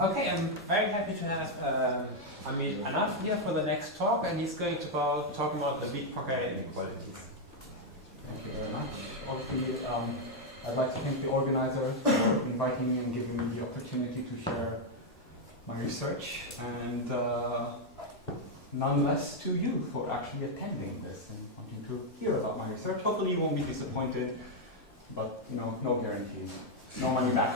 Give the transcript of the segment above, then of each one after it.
Okay, I'm very happy to have Amit Einav here for the next talk, and he's going to talk about the weak Poincare inequalities. Thank you very much. Obviously, I'd like to thank the organizers for inviting me and giving me the opportunity to share my research, and nonetheless to you for actually attending this and wanting to hear about my research. Hopefully you won't be disappointed, but no guarantees. No money back.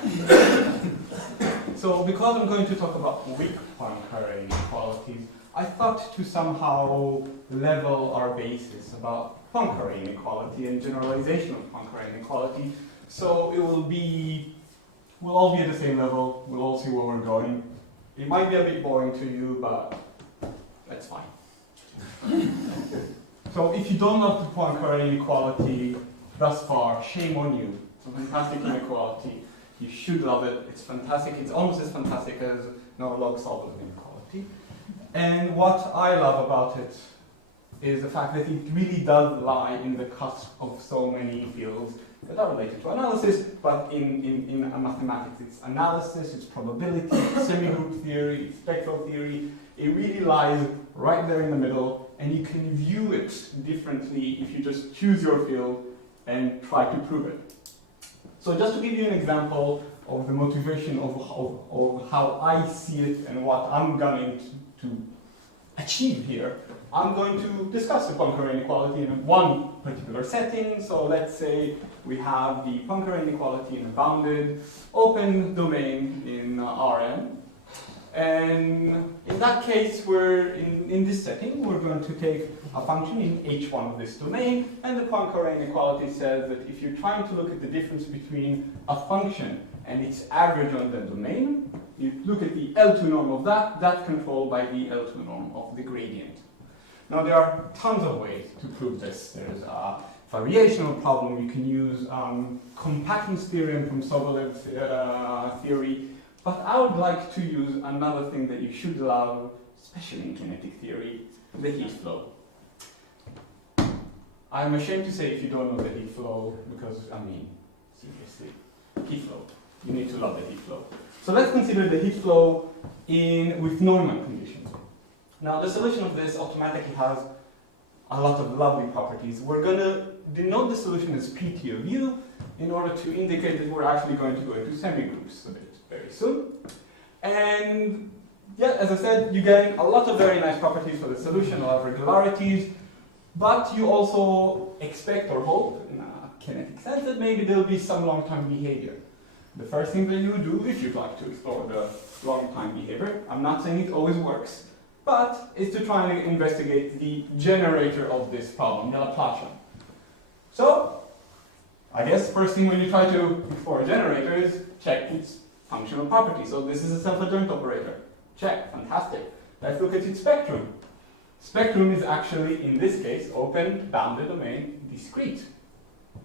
So because I'm going to talk about weak Poincare inequalities, I thought to somehow level our basis about Poincare inequality and generalization of Poincare inequality. So we'll all be at the same level, we'll all see where we're going. It might be a bit boring to you, but that's fine. So if you don't know the Poincare inequality thus far, shame on you. It's a fantastic inequality. You should love it. It's fantastic. It's almost as fantastic as no log-solvable inequality. And what I love about it is the fact that it really does lie in the cusp of so many fields that are related to analysis, but in mathematics. It's analysis, it's probability, it's semigroup theory, it's spectral theory. It really lies right there in the middle, and you can view it differently if you just choose your field and try to prove it. So just to give you an example of the motivation of how I see it and what I'm going to achieve here, I'm going to discuss the Poincare inequality in one particular setting. So let's say we have the Poincare inequality in a bounded open domain in Rn. And in that case, in this setting, we're going to take a function in h1 of this domain, and the Poincare inequality says that if you're trying to look at the difference between a function and its average on the domain, you look at the L2 norm of that's controlled by the L2 norm of the gradient. Now there are tons of ways to prove this. There's a variational problem. You can use compactness theorem from Sobolev's theory. But I would like to use another thing that you should love, especially in kinetic theory, the heat flow. I'm ashamed to say if you don't know the heat flow, because, seriously, heat flow. You need to love the heat flow. So let's consider the heat flow with Neumann conditions. Now, the solution of this automatically has a lot of lovely properties. We're going to denote the solution as PT of U in order to indicate that we're actually going to go into semigroups a bit very soon. And yeah, as I said, you get a lot of very nice properties for the solution, a lot of regularities, but you also expect or hope, in a kinetic sense, that maybe there'll be some long-time behavior. The first thing that you do, if you'd like to explore the long-time behavior, I'm not saying it always works, but is to try and investigate the generator of this problem, the Laplacian. So, I guess first thing when you try to explore a generator is check its functional property. So this is a self-adjoint operator. Check, fantastic. Let's look at its spectrum. Spectrum is actually, in this case, open, bounded domain, discrete.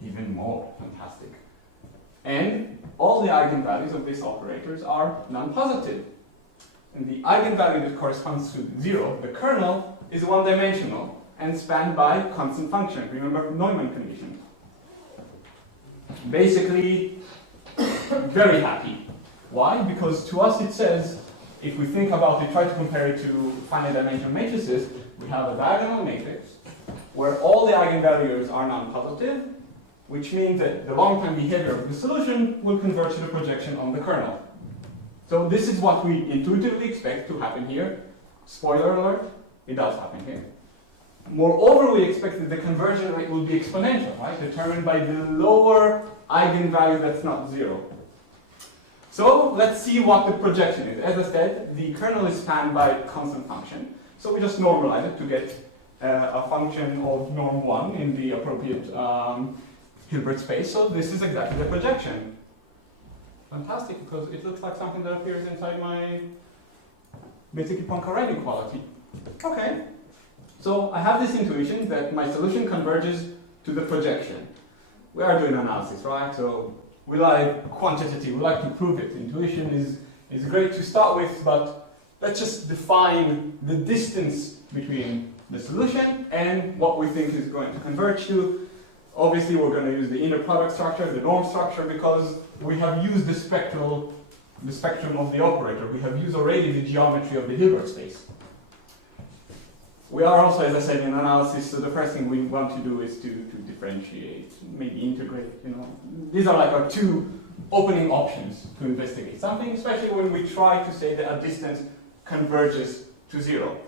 Even more fantastic. And all the eigenvalues of these operators are non-positive. And the eigenvalue that corresponds to 0, the kernel, is one-dimensional and spanned by constant function. Remember Neumann condition. Basically, very happy. Why? Because to us it says, if we think about it, try to compare it to finite dimensional matrices, we have a diagonal matrix where all the eigenvalues are non-positive, which means that the long-term behavior of the solution will converge to the projection on the kernel. So this is what we intuitively expect to happen here. Spoiler alert, it does happen here. Moreover, we expect that the conversion rate will be exponential, right? Determined by the lower eigenvalue that's not 0. So let's see what the projection is. As I said, the kernel is spanned by a constant function. So we just normalize it to get a function of norm 1 in the appropriate Hilbert space. So this is exactly the projection. Fantastic, because it looks like something that appears inside my basically Poincare inequality. Okay. So I have this intuition that my solution converges to the projection. We are doing analysis, right? So we like quantitative, we like to prove it. Intuition is great to start with, but let's just define the distance between the solution and what we think is going to converge to. Obviously, we're going to use the inner product structure, the norm structure, because we have used the spectral the spectrum of the operator, we have used already the geometry of the Hilbert space. We are also, as I said, in analysis, so the first thing we want to do is to differentiate, maybe integrate, you know. These are like our two opening options to investigate something, especially when we try to say that a distance converges to 0.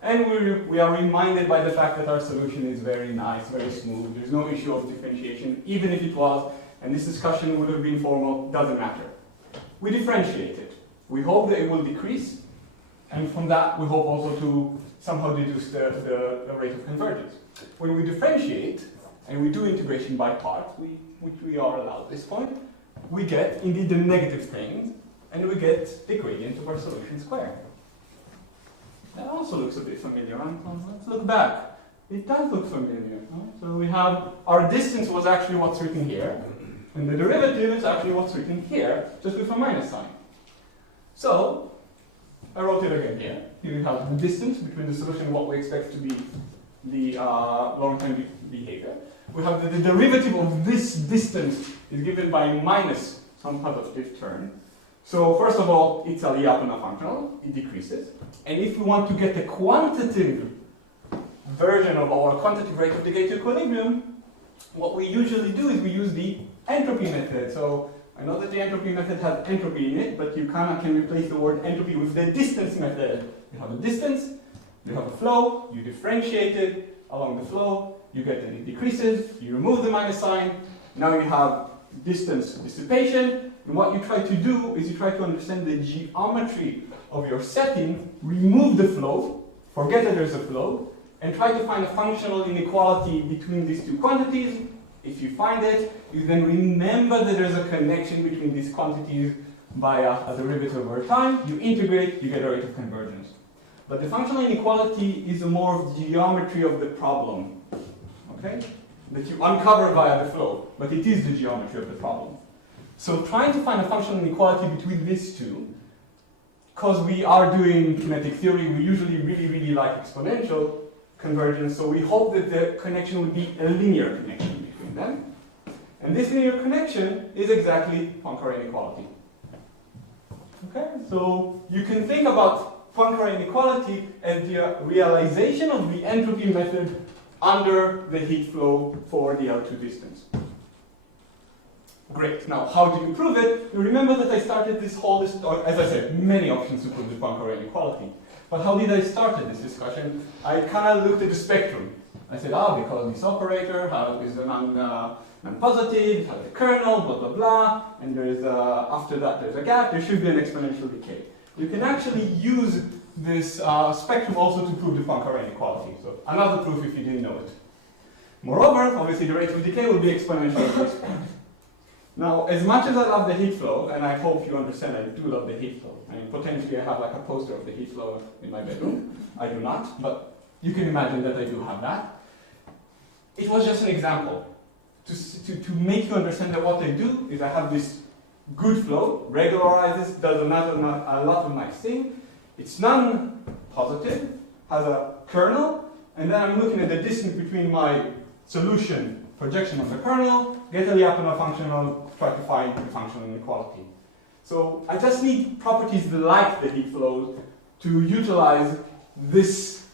And we are reminded by the fact that our solution is very nice, very smooth, there's no issue of differentiation, even if it was, and this discussion would have been formal, doesn't matter. We differentiate it. We hope that it will decrease, and from that we hope also to somehow deduce the rate of convergence. When we differentiate, and we do integration by parts, which we are allowed at this point, we get indeed the negative things, and we get the gradient of our solution squared. That also looks a bit familiar. Let's look back. It does look familiar. Right? So we have our distance was actually what's written here, and the derivative is actually what's written here, just with a minus sign. So I wrote it again here. Here we have the distance between the solution and what we expect to be the long-term behavior. We have the derivative of this distance is given by minus some positive term. So first of all, it's a Lyapunov functional, it decreases. And if we want to get the quantitative version of our quantitative rate of decay to equilibrium, what we usually do is we use the entropy method. So I know that the entropy method has entropy in it, but you can replace the word entropy with the distance method. You have a distance, you have a flow, you differentiate it along the flow, you get that it decreases, you remove the minus sign, now you have distance dissipation, and what you try to do is you try to understand the geometry of your setting, remove the flow, forget that there's a flow, and try to find a functional inequality between these two quantities. If you find it, you then remember that there's a connection between these quantities by a derivative over time, you integrate, you get a rate of convergence. But the functional inequality is a more of the geometry of the problem, okay? That you uncover via the flow, but it is the geometry of the problem. So trying to find a functional inequality between these two, because we are doing kinetic theory, we usually really like exponential convergence, so we hope that the connection will be a linear connection between them. And this linear connection is exactly Poincare inequality. Okay, so you can think about Poincare inequality as the realization of the entropy method under the heat flow for the L2 distance. Great. Now, how do you prove it? You remember that I started this whole list, or as I said, many options to prove the Poincare inequality. But how did I start this discussion? I kind of looked at the spectrum. I said, because this operator is a non-positive, it has a kernel, blah, blah, blah, and there is after that there's a gap, there should be an exponential decay. You can actually use this spectrum also to prove the Poincare inequality. So another proof if you didn't know it. Moreover, obviously the rate of decay will be exponential at this point. Now, as much as I love the heat flow, and I hope you understand I do love the heat flow. I mean, potentially I have like a poster of the heat flow in my bedroom. I do not, but you can imagine that I do have that. It was just an example to make you understand that what I do is I have this good flow, regularizes, does a lot of nice things. It's non-positive, has a kernel, and then I'm looking at the distance between my solution projection of the kernel, get a Lyapunov functional, try to find the functional inequality. So I just need properties like the heat flows to utilize this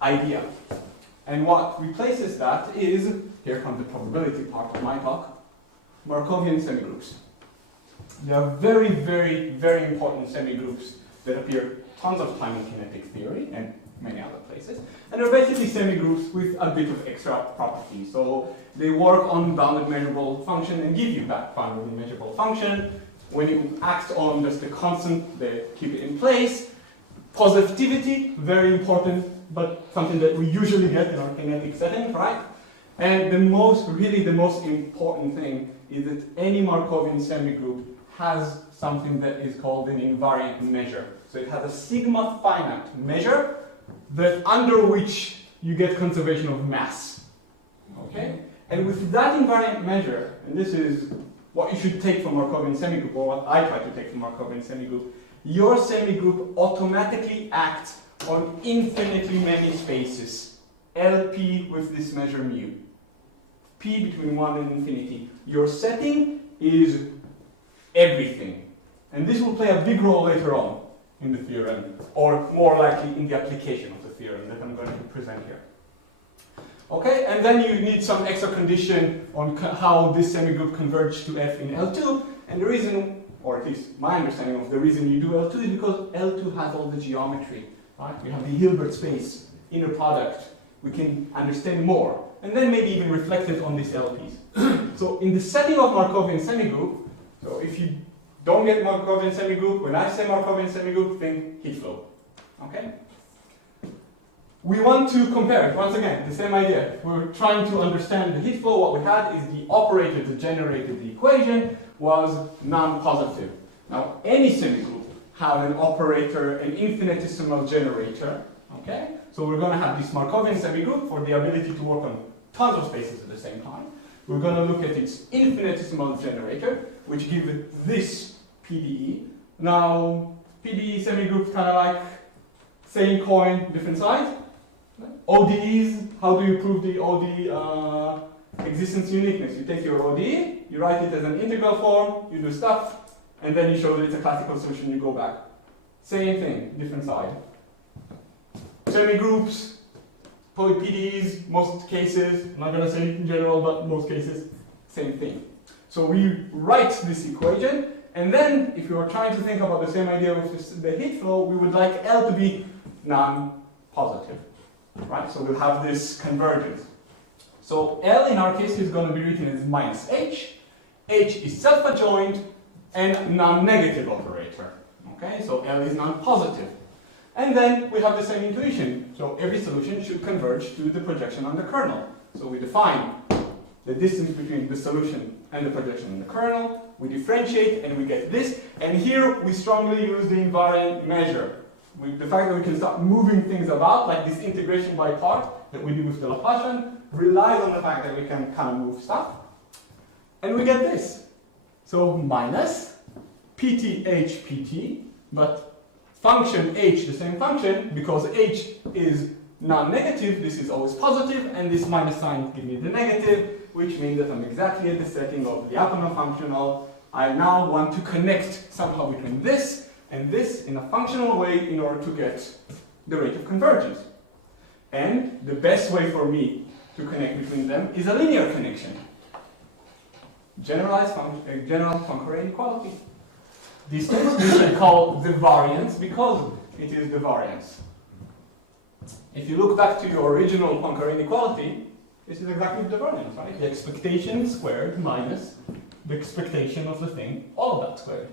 idea. And what replaces that is, here comes the probability part of my talk, Markovian semigroups. They are very, very, very important semigroups that appear tons of time in kinetic theory and many other places. And they're basically semigroups with a bit of extra properties. So they work on bounded measurable function and give you that bounded measurable function. When you act on just the constant, they keep it in place. Positivity, very important, but something that we usually get in our kinetic setting, right? And really the most important thing is that any Markovian semigroup has something that is called an invariant measure. So it has a sigma finite measure that under which you get conservation of mass. Okay? And with that invariant measure, and this is what you should take from Markovian semigroup, or what I try to take from Markovian semigroup, your semigroup automatically acts on infinitely many spaces. LP with this measure mu. P between 1 and infinity. Your setting is everything. And this will play a big role later on in the theorem, or more likely in the application of the theorem that I'm going to present here. Okay, and then you need some extra condition on how this semigroup converges to F in L2, and the reason, or at least my understanding of the reason you do L2 is because L2 has all the geometry, right? We have the Hilbert space, inner product, we can understand more, and then maybe even reflect it on these LPs. So in the setting of Markovian semigroup, so if you don't get Markovian semigroup, when I say Markovian semigroup, think heat flow. Okay? We want to compare it, once again, the same idea. We're trying to understand the heat flow. What we had is the operator that generated the equation was non-positive. Now, any semigroup have an operator, an infinitesimal generator. Okay? So we're going to have this Markovian semigroup for the ability to work on tons of spaces at the same time. We're going to look at its infinitesimal generator, which gives this PDE. Now, PDE semigroups kind of like same coin, different sides. ODEs, how do you prove the ODE existence uniqueness? You take your ODE, you write it as an integral form, you do stuff, and then you show that it's a classical solution, you go back. Same thing, different side. Semigroups, PDEs, most cases, I'm not going to say it in general, but most cases, same thing. So we write this equation, and then if you are trying to think about the same idea with the heat flow, we would like L to be non-positive, right? So we'll have this convergence. So L in our case is going to be written as minus H. H is self-adjoint and non-negative operator. Okay, so L is non-positive. And then we have the same intuition. So every solution should converge to the projection on the kernel. So we define the distance between the solution and the projection on the kernel. We differentiate and we get this. And here we strongly use the invariant measure. The fact that we can start moving things about, like this integration by part that we do with the Laplacian, relies on the fact that we can kind of move stuff. And we get this. So minus PTH PT, but function h, the same function, because h is non-negative, this is always positive, and this minus sign gives me the negative, which means that I'm exactly at the setting of the Lyapunov functional. I now want to connect somehow between this and this in a functional way in order to get the rate of convergence. And the best way for me to connect between them is a linear connection. Generalized Poincare inequality. This we can call the variance because it is the variance. If you look back to your original Poincare inequality, this is exactly the variance, right? The expectation squared minus the expectation of the thing, all of that squared.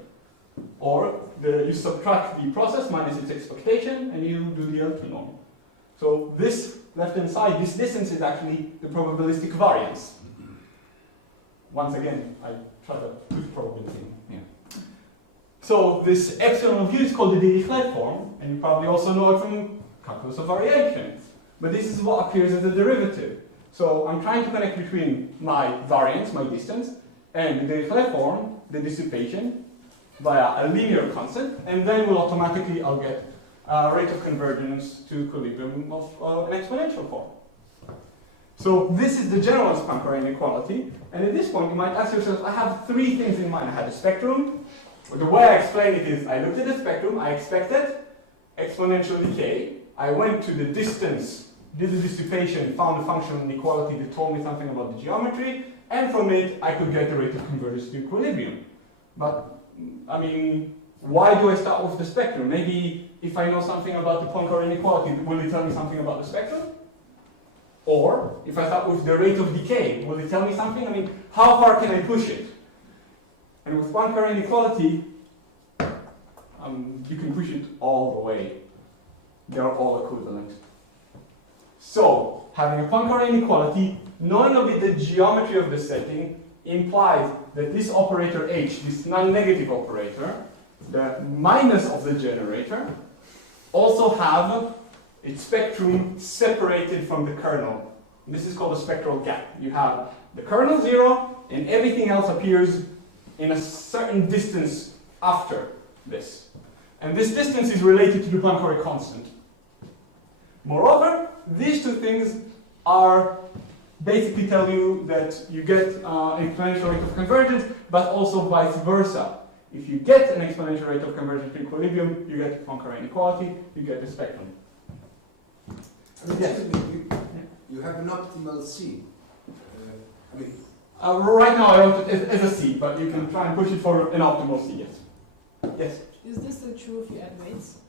Or you subtract the process minus its expectation and you do the L2 norm. So this left-hand side, this distance is actually the probabilistic variance. Once again, I try to put probability in here. So this epsilon of u is called the Dirichlet form, and you probably also know it from calculus of variation. But this is what appears as a derivative. So I'm trying to connect between my variance, my distance, and the Dirichlet form, the dissipation, via a linear constant, and then I'll get a rate of convergence to equilibrium of an exponential form. So this is the generalized Poincare inequality, and at this point you might ask yourself, I have three things in mind. I had a spectrum. The way I explain it is, I looked at the spectrum, I expected exponential decay, I went to the distance, did the dissipation, found a functional inequality that told me something about the geometry, and from it I could get the rate of convergence to equilibrium. But, I mean, why do I start with the spectrum? Maybe if I know something about the Poincare inequality, will it tell me something about the spectrum? Or, if I start with the rate of decay, will it tell me something? I mean, how far can I push it? And with Poincare inequality, you can push it all the way. They are all equivalent. So, having a Poincare inequality, knowing a bit the geometry of the setting, implies that this operator h, this non-negative operator, the minus of the generator, also have its spectrum separated from the kernel. This is called a spectral gap. You have the kernel 0, and everything else appears in a certain distance after this. And this distance is related to the Poincare constant. Moreover, these two things are basically tell you that you get an exponential rate of convergence, but also vice versa. If you get an exponential rate of convergence to equilibrium, you get Poincare inequality, you get the spectrum. Yes. You have an optimal C. I mean, right now I want it as a C, but you can try and push it for an optimal C, yes. Yes? Is this still true if you add weights?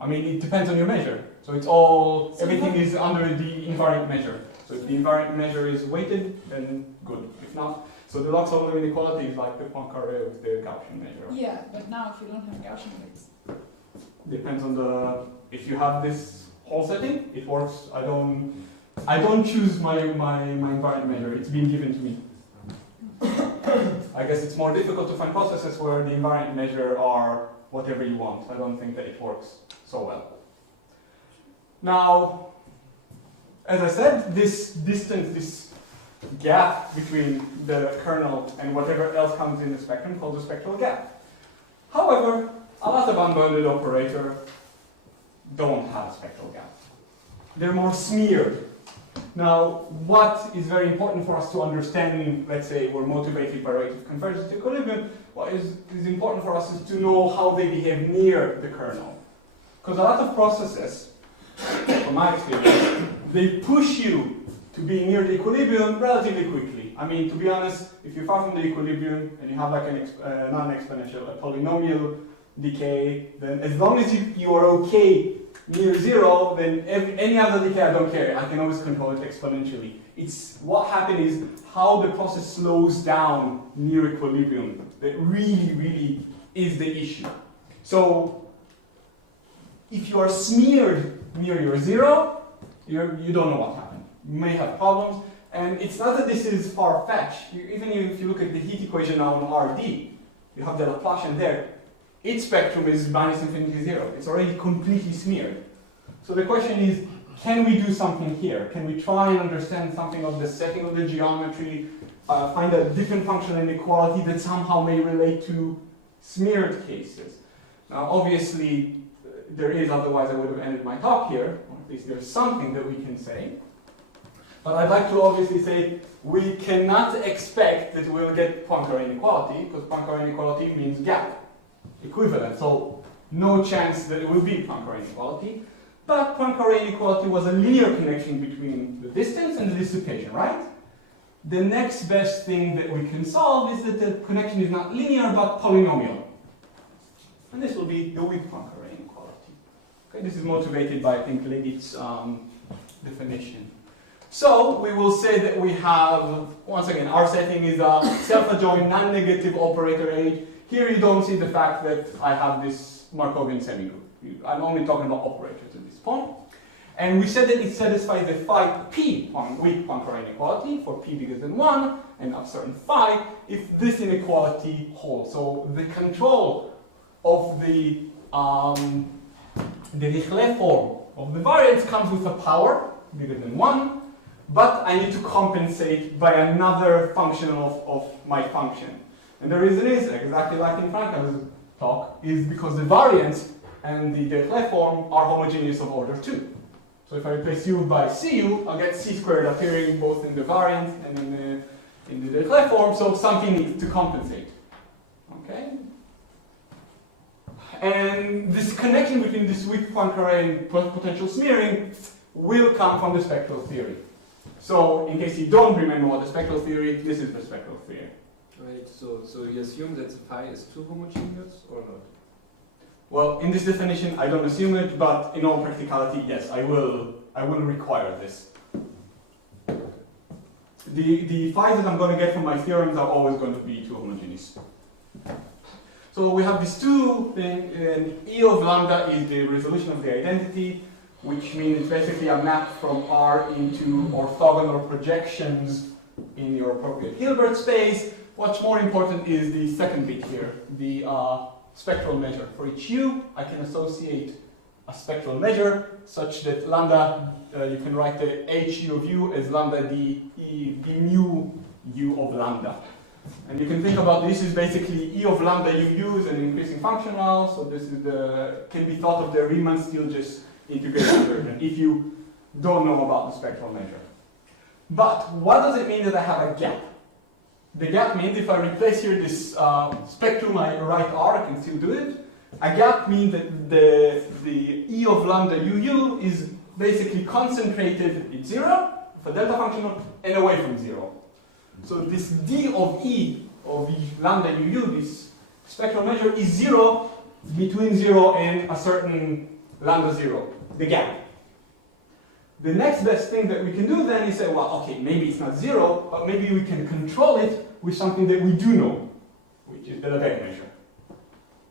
I mean, it depends on your measure. So it's all, So everything what- is under the invariant measure. So if the invariant measure is weighted, then good. If not, so the log-solvable inequality is like the Poincaré with the Gaussian measure. Yeah, but now if you don't have Gaussian weights. Depends on the, if you have this whole setting, it works. I don't choose my invariant measure. It's been given to me. I guess it's more difficult to find processes where the invariant measure are whatever you want. I don't think that it works so well. Now, as I said, this distance, this gap between the kernel and whatever else comes in the spectrum called the spectral gap. However, a lot of unbounded operators don't have a spectral gap. They're more smeared. Now, what is very important for us to understand, let's say we're motivated by rate of convergence to equilibrium, what is important for us is to know how they behave near the kernel. Because a lot of processes, from my experience, they push you to be near the equilibrium relatively quickly. I mean, to be honest, if you're far from the equilibrium and you have like a non-exponential, a polynomial decay, then as long as you are okay near zero, then any other decay, I don't care. I can always control it exponentially. It's what happens is how the process slows down near equilibrium that really is the issue. So if you are smeared near your zero, you don't know what happened. You may have problems, and it's not that this is far-fetched. Even if you look at the heat equation on RD, you have the Laplacian there. Its spectrum is minus infinity zero. It's already completely smeared. So the question is, can we do something here? Can we try and understand something of the setting of the geometry, find a different functional inequality that somehow may relate to smeared cases? Now, obviously, there is, otherwise I would have ended my talk here, or at least there's something that we can say. But I'd like to obviously say we cannot expect that we'll get Poincare inequality, because Poincare inequality means gap, equivalent. So no chance that it will be Poincare inequality. But Poincare inequality was a linear connection between the distance and the dissipation, right? The next best thing that we can solve is that the connection is not linear but polynomial. And this will be the weak Poincare inequality. Okay, this is motivated by, I think, Leibniz's definition. So we will say that we have, once again, our setting is a self-adjoint non-negative operator H. Here you don't see the fact that I have this Markovian semigroup. I'm only talking about operators at this point. And we said that it satisfies the phi p weak Poincare inequality for p bigger than 1 and of certain phi if this inequality holds. So the control of the Dirichlet form of the variance comes with a power bigger than 1, but I need to compensate by another function of my function. And the reason is, exactly like in Frankel's talk, is because the variance and the Dirichlet form are homogeneous of order 2. So if I replace u by cu, I'll get c squared appearing both in the variance and in the Dirichlet form, so something needs to compensate. Okay? And this connection between this weak Poincare and potential smearing will come from the spectral theory. So in case you don't remember what the spectral theory, this is the spectral theory. right, so you assume that the phi is too homogeneous or not? Well, in this definition, I don't assume it, but in all practicality, yes, I will require this. The phis that I'm going to get from my theorems are always going to be too homogeneous. So we have these two things, and E of lambda is the resolution of the identity, which means it's basically a map from R into orthogonal projections in your appropriate Hilbert space. What's more important is the second bit here, the spectral measure. For each u, I can associate a spectral measure such that lambda, you can write the h u of u as lambda d mu u of lambda. And you can think about this is basically e of lambda you use an increasing functional, so this is can be thought of the Riemann-Stieltjes integration version if you don't know about the spectral measure. But what does it mean that I have a gap? The gap means if I replace here this spectrum, I write R, I can still do it. A gap means that the E of lambda UU is basically concentrated at 0 for delta function and away from 0. So this D of E of lambda UU, this spectral measure, is 0 between 0 and a certain lambda 0, the gap. The next best thing that we can do then is say, well, okay, maybe it's not 0, but maybe we can control it with something that we do know, which is the Lebesgue measure.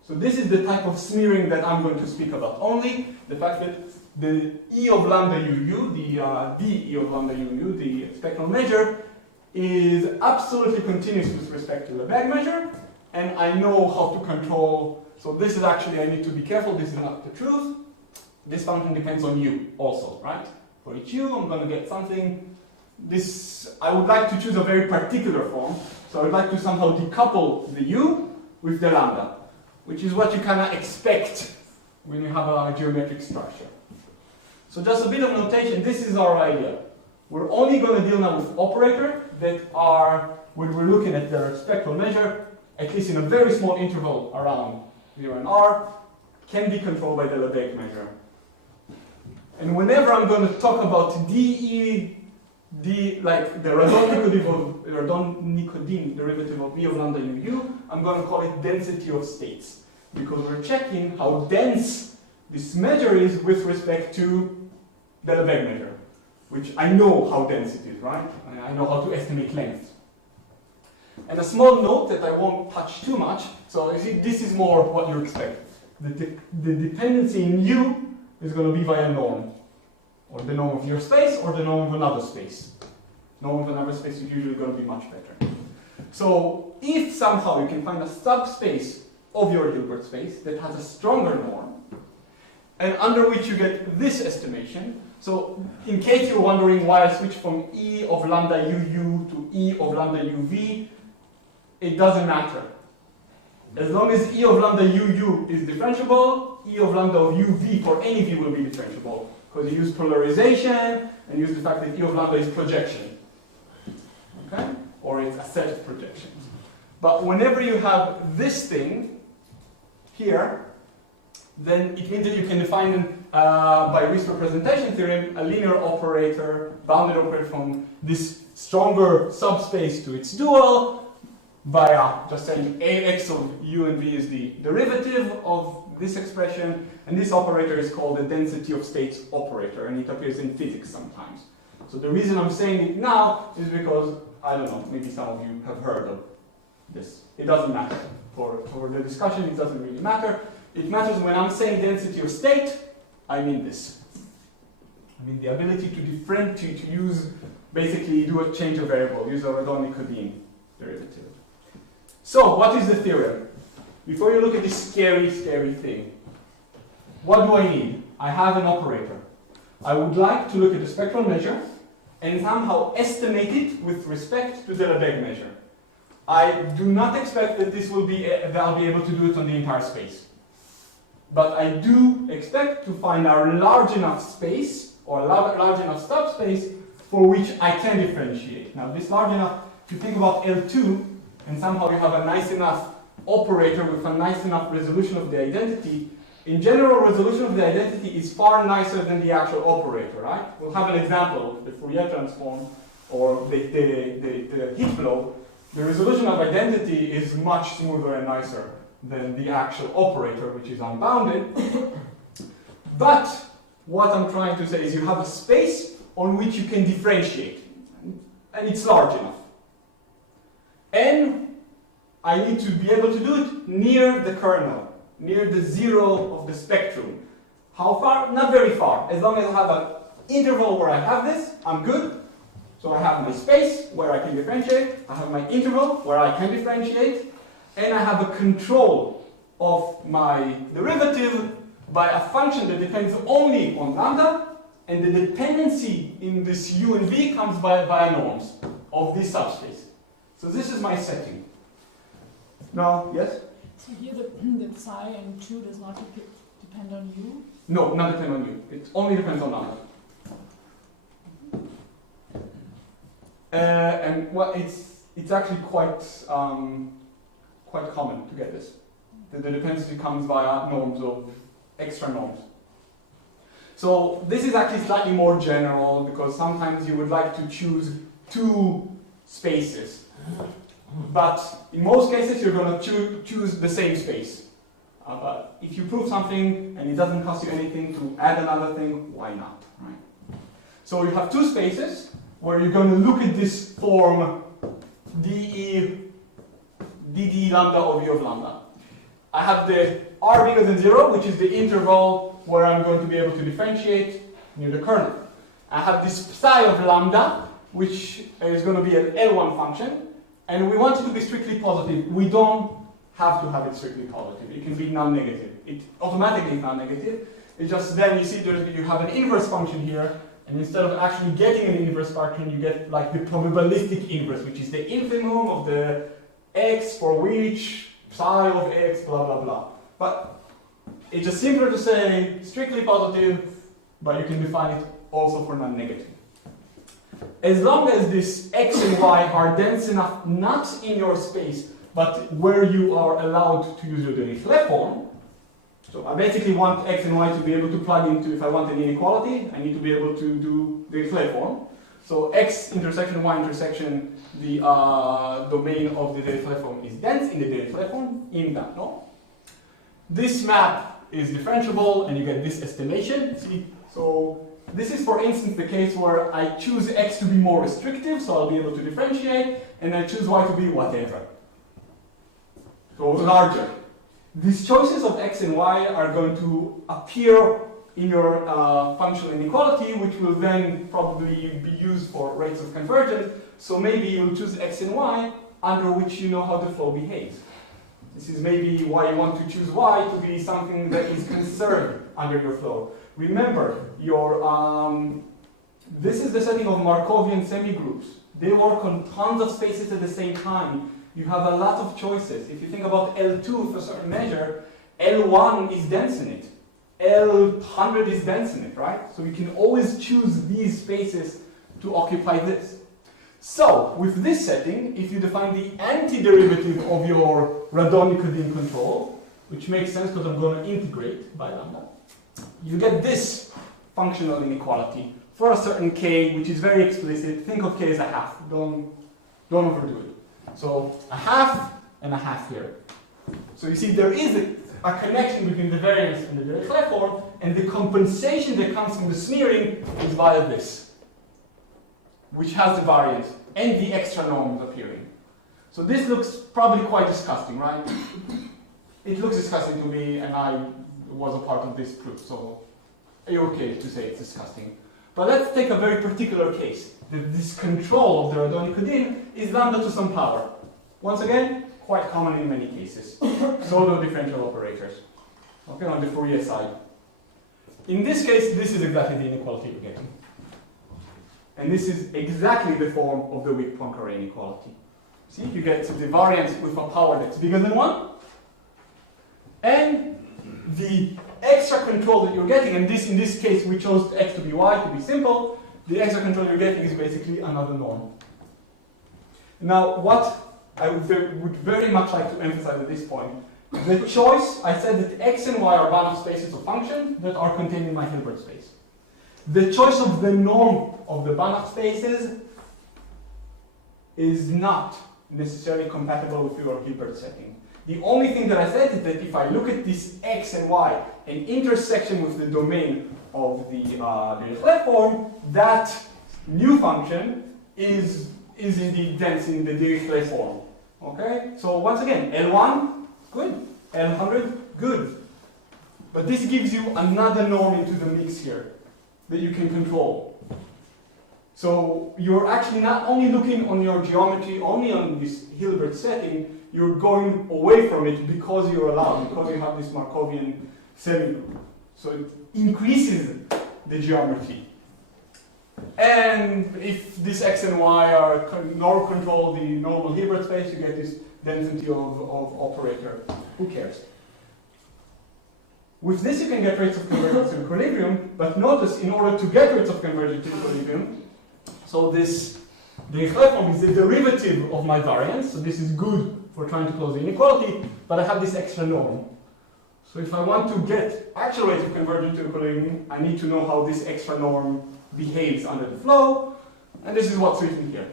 So this is the type of smearing that I'm going to speak about only, the fact that the E of lambda UU, the D E of lambda UU, the spectral measure, is absolutely continuous with respect to the Lebesgue measure, and I know how to control. So this is actually, I need to be careful, this is not the truth. This function depends on U also, right? For each U, I'm going to get something. This, I would like to choose a very particular form, so I would like to somehow decouple the U with the lambda, which is what you kind of expect when you have a geometric structure. So just a bit of notation, this is our idea. We're only going to deal now with operators that are, when we're looking at their spectral measure, at least in a very small interval around 0 and R, can be controlled by the Lebesgue measure. And whenever I'm going to talk about DE, like the Radon-Nikodym derivative of E of lambda UU, I'm going to call it density of states, because we're checking how dense this measure is with respect to the Lebesgue measure, which I know how dense it is, right? And I know how to estimate length. And a small note that I won't touch too much, so you see, this is more what you expect. The dependency in U is going to be via norm, or the norm of your space, or the norm of another space. Norm of another space is usually going to be much better. So if somehow you can find a subspace of your Hilbert space that has a stronger norm, and under which you get this estimation, so in case you're wondering why I switch from E of lambda UU to E of lambda UV, it doesn't matter. As long as E of lambda UU is differentiable, E of lambda of UV for any V will be differentiable, because you use polarization and use the fact that E of lambda is projection. Okay? Or it's a set of projections. But whenever you have this thing here, then it means that you can define by Riesz representation theorem a linear operator, bounded operator from this stronger subspace to its dual via just saying Ax of U and V is the derivative of this expression, and this operator is called the density of states operator, and it appears in physics sometimes. So the reason I'm saying it now is because, I don't know, maybe some of you have heard of this. It doesn't matter. For the discussion, it doesn't really matter. It matters when I'm saying density of state, I mean this. I mean the ability to use, basically do a change of variable, use a Radon-Nikodym derivative. So, what is the theorem? Before you look at this scary, scary thing, what do I need? I have an operator. I would like to look at the spectral measure and somehow estimate it with respect to the Lebesgue measure. I do not expect that this will be, that I'll be able to do it on the entire space. But I do expect to find a large enough space, or a large enough subspace, for which I can differentiate. Now, this large enough, if you think about L2, and somehow you have a nice enough operator with a nice enough resolution of the identity, in general, resolution of the identity is far nicer than the actual operator, right? We'll have an example, the Fourier transform, or the heat flow. The resolution of identity is much smoother and nicer than the actual operator, which is unbounded. But what I'm trying to say is you have a space on which you can differentiate, and it's large enough. And I need to be able to do it near the kernel, near the zero of the spectrum. How far? Not very far. As long as I have an interval where I have this, I'm good. So I have my space where I can differentiate, I have my interval where I can differentiate, and I have a control of my derivative by a function that depends only on lambda, and the dependency in this U and V comes by norms of this subspace. So this is my setting. Now, yes? So here the psi and 2 does not depend on U? No, not depend on U. It only depends on lambda. And what it's it's actually quite common to get this. That the dependency comes via norms of extra norms. So this is actually slightly more general because sometimes you would like to choose two spaces. But in most cases you're going to choose the same space. If you prove something and it doesn't cost you anything to add another thing, why not? Right? So you have two spaces where you're going to look at this form dd lambda of u of lambda. I have the r bigger than 0, which is the interval where I'm going to be able to differentiate near the kernel. I have this psi of lambda, which is going to be an L1 function, and we want it to be strictly positive. We don't have to have it strictly positive. It can be non-negative. It automatically is non-negative. It's just then you see that you have an inverse function here, and instead of actually getting an inverse function, you get like the probabilistic inverse, which is the infimum of the x for which psi of x, blah, blah, blah. But it's just simpler to say strictly positive, but you can define it also for non-negative. As long as this x and y are dense enough, not in your space, but where you are allowed to use your Dirichlet form. So I basically want x and y to be able to plug into, if I want an inequality, I need to be able to do Dirichlet form. So x intersection y intersection, the domain of the Dirichlet form is dense in the Dirichlet form, in that norm. This map is differentiable, and you get this estimation. See? So this is, for instance, the case where I choose x to be more restrictive, so I'll be able to differentiate, and I choose y to be whatever. So larger. These choices of x and y are going to appear in your functional inequality, which will then probably be used for rates of convergence. So maybe you'll choose x and y under which you know how the flow behaves. This is maybe why you want to choose y to be something that is conserved under your flow. Remember, this is the setting of Markovian semigroups. They work on tons of spaces at the same time. You have a lot of choices. If you think about L2 for a certain measure, L1 is dense in it. L100 is dense in it, right? So you can always choose these spaces to occupy this. So, with this setting, if you define the antiderivative of your Radon-Nikodym control, which makes sense because I'm going to integrate by lambda, you get this functional inequality for a certain k, which is very explicit. Think of k as a half. Don't overdo it. So a half and a half here. So you see there is a connection between the variance and the Dirichlet form, and the compensation that comes from the smearing is via this, which has the variance and the extra norms appearing. So this looks probably quite disgusting, right? It looks disgusting to me, and I was a part of this proof, so you're okay to say it's disgusting. But let's take a very particular case. This control of the Radon-Nikodym is lambda to some power. Once again, quite common in many cases. Pseudo-differential operators. Okay, on the Fourier side. In this case, this is exactly the inequality you're getting. And this is exactly the form of the weak Poincare inequality. See, you get the variance with a power that's bigger than 1. And the extra control that you're getting, and in this case we chose x to be y to be simple, the extra control you're getting is basically another norm. Now, what I would very much like to emphasize at this point, the choice, I said that x and y are Banach spaces of function that are contained in my Hilbert space. The choice of the norm of the Banach spaces is not necessarily compatible with your Hilbert setting. The only thing that I said is that if I look at this x and y, an intersection with the domain of the Dirichlet form, that new function is indeed dense in the Dirichlet form. Okay? So once again, L1, good. L100, good. But this gives you another norm into the mix here that you can control. So you're actually not only looking on your geometry, only on this Hilbert setting, you're going away from it because you're allowed, because you have this Markovian semigroup. So it increases the geometry. And if this x and y are norm control the normal Hilbert space, you get this density of operator. Who cares? With this you can get rates of convergence to equilibrium, but notice in order to get rates of convergence to equilibrium, so this The Hausdorff form is the derivative of my variance, so this is good for trying to close the inequality, but I have this extra norm. So if I want to get actual rate of convergence to equilibrium, I need to know how this extra norm behaves under the flow, and this is what's written here.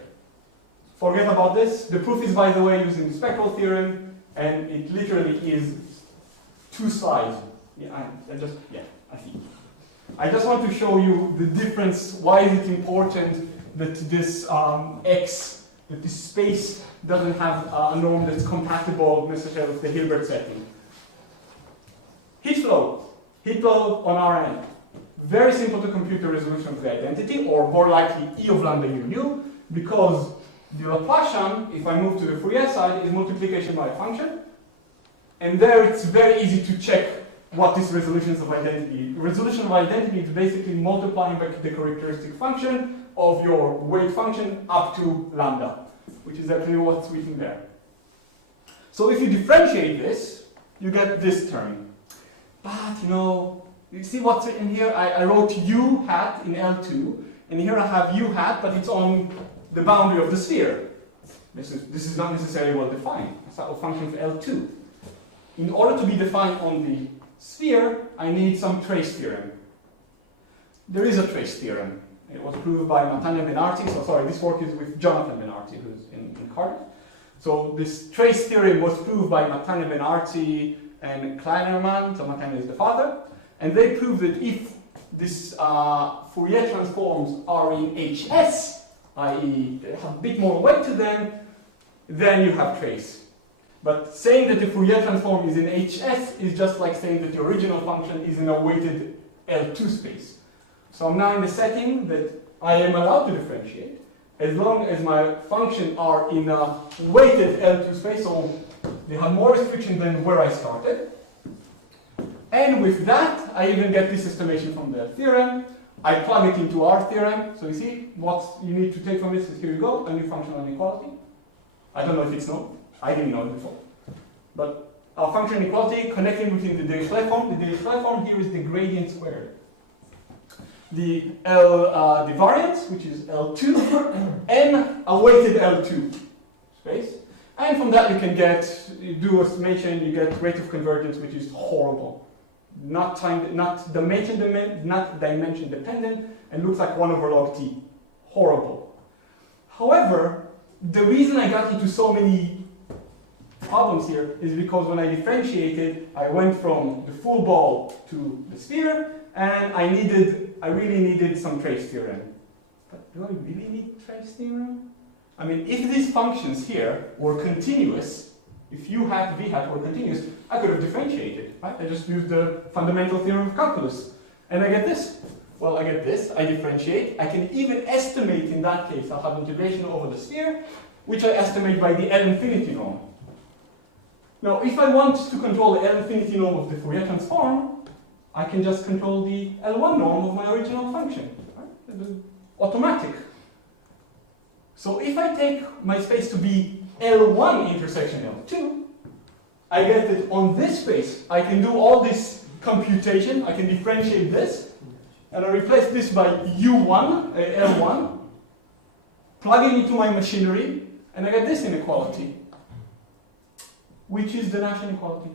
Forget about this. The proof is, by the way, using the spectral theorem, and it literally is 2 slides. I just want to show you the difference. Why is it important that this that this space doesn't have a norm that's compatible necessarily with the Hilbert setting? Heat flow on our end. Very simple to compute the resolution of the identity, or more likely E of lambda u, because the Laplacian, if I move to the Fourier side, is multiplication by a function. And there it's very easy to check what is resolutions of identity. Resolution of identity is basically multiplying by the characteristic function of your weight function up to lambda, which is actually what's written there. So if you differentiate this, you get this term. But you see what's written here? I wrote u hat in L2, and here I have u hat, but it's on the boundary of the sphere. This is not necessarily well defined. It's a function of L2. In order to be defined on the sphere, I need some trace theorem. There is a trace theorem. It was proved by Jonathan Ben Artzi. So sorry, this work is with Jonathan Ben Artzi, who's in Cardiff. So this trace theorem was proved by Jonathan Ben Artzi and Kleinerman. So Jonathan is the father. And they proved that if this Fourier transforms are in HS, i.e. they have a bit more weight to them, then you have trace. But saying that the Fourier transform is in HS is just like saying that the original function is in a weighted L2 space. So I'm now in the setting that I am allowed to differentiate as long as my functions are in a weighted L2 space, so they have more restriction than where I started. And with that, I even get this estimation from the theorem. I plug it into our theorem. So you see, what you need to take from this is, here you go, a new functional inequality. I don't know if it's known. I didn't know it before. But our function inequality connecting between the Dirichlet form. The Dirichlet form here is the gradient squared. The the variance, which is L2, and a weighted L2 space. And from that you can you do a summation, you get rate of convergence, which is horrible. Not dimension dependent, and looks like 1 over log t. Horrible. However, the reason I got into so many problems here is because when I differentiated, I went from the full ball to the sphere, and I really needed some trace theorem. But do I really need trace theorem? I mean, if these functions here were continuous, if u hat, v hat were continuous, I could have differentiated, right? I just used the fundamental theorem of calculus. And I get this. Well, I get this, I differentiate. I can even estimate, in that case, I'll have integration over the sphere, which I estimate by the L infinity norm. Now, if I want to control the L infinity norm of the Fourier transform, I can just control the L1 norm of my original function. Right? Automatic. So if I take my space to be L1 intersection L2, I get that on this space, I can do all this computation, I can differentiate this, and I replace this by U1, L1, plug it into my machinery, and I get this inequality, which is the Nash inequality.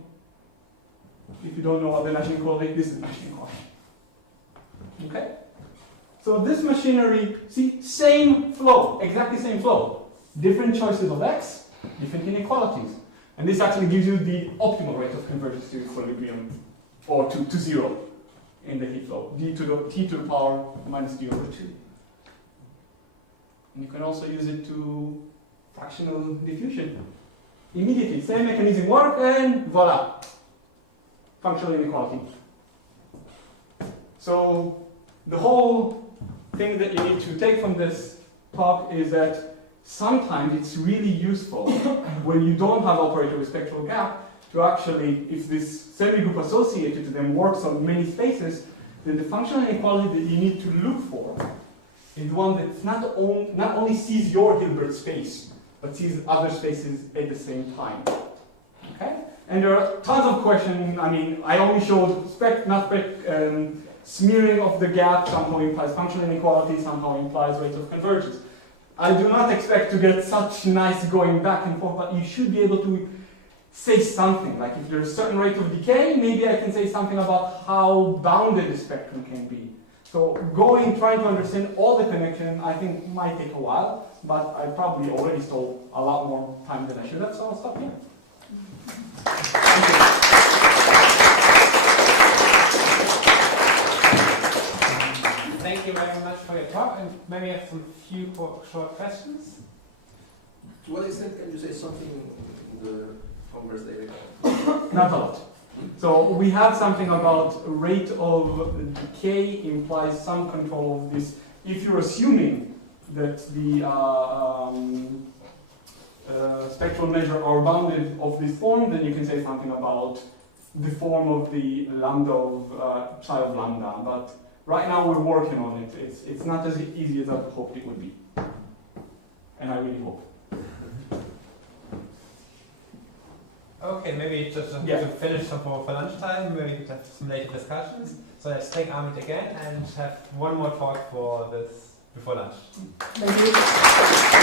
If you don't know what the Nash inequality is, this is the Nash inequality. Okay? So this machinery, see, same flow, exactly same flow. Different choices of x, different inequalities. And this actually gives you the optimal rate of convergence to equilibrium, or to 0 in the heat flow, t to the power minus d over 2. And you can also use it to fractional diffusion. Immediately, same mechanism work, and voila, functional inequality. So the whole thing that you need to take from this talk is that sometimes it's really useful when you don't have operator with spectral gap to actually, if this semigroup associated to them works on many spaces, then the functional inequality that you need to look for is one that not only sees your Hilbert space, but sees other spaces at the same time. Okay? And there are tons of questions. I mean, I only showed smearing of the gap somehow implies functional inequality, somehow implies rate of convergence. I do not expect to get such nice going back and forth, but you should be able to say something. Like if there's a certain rate of decay, maybe I can say something about how bounded the spectrum can be. So trying to understand all the connection, I think might take a while, but I probably already stole a lot more time than I should have, so I'll stop here. Thank you. Thank you very much for your talk, and maybe I have some few short questions. To what extent can you say something in the converse data? Not a lot. So we have something about rate of decay implies some control of this. If you're assuming that the spectral measures are bounded of this form, then you can say something about the form of the lambda of psi of lambda. But right now we're working on it. It's not as easy as I hoped it would be. And I really hope. Okay, maybe just to finish some for lunchtime, maybe we could have some later discussions. So let's thank Amit again and have one more talk for this before lunch. Thank you.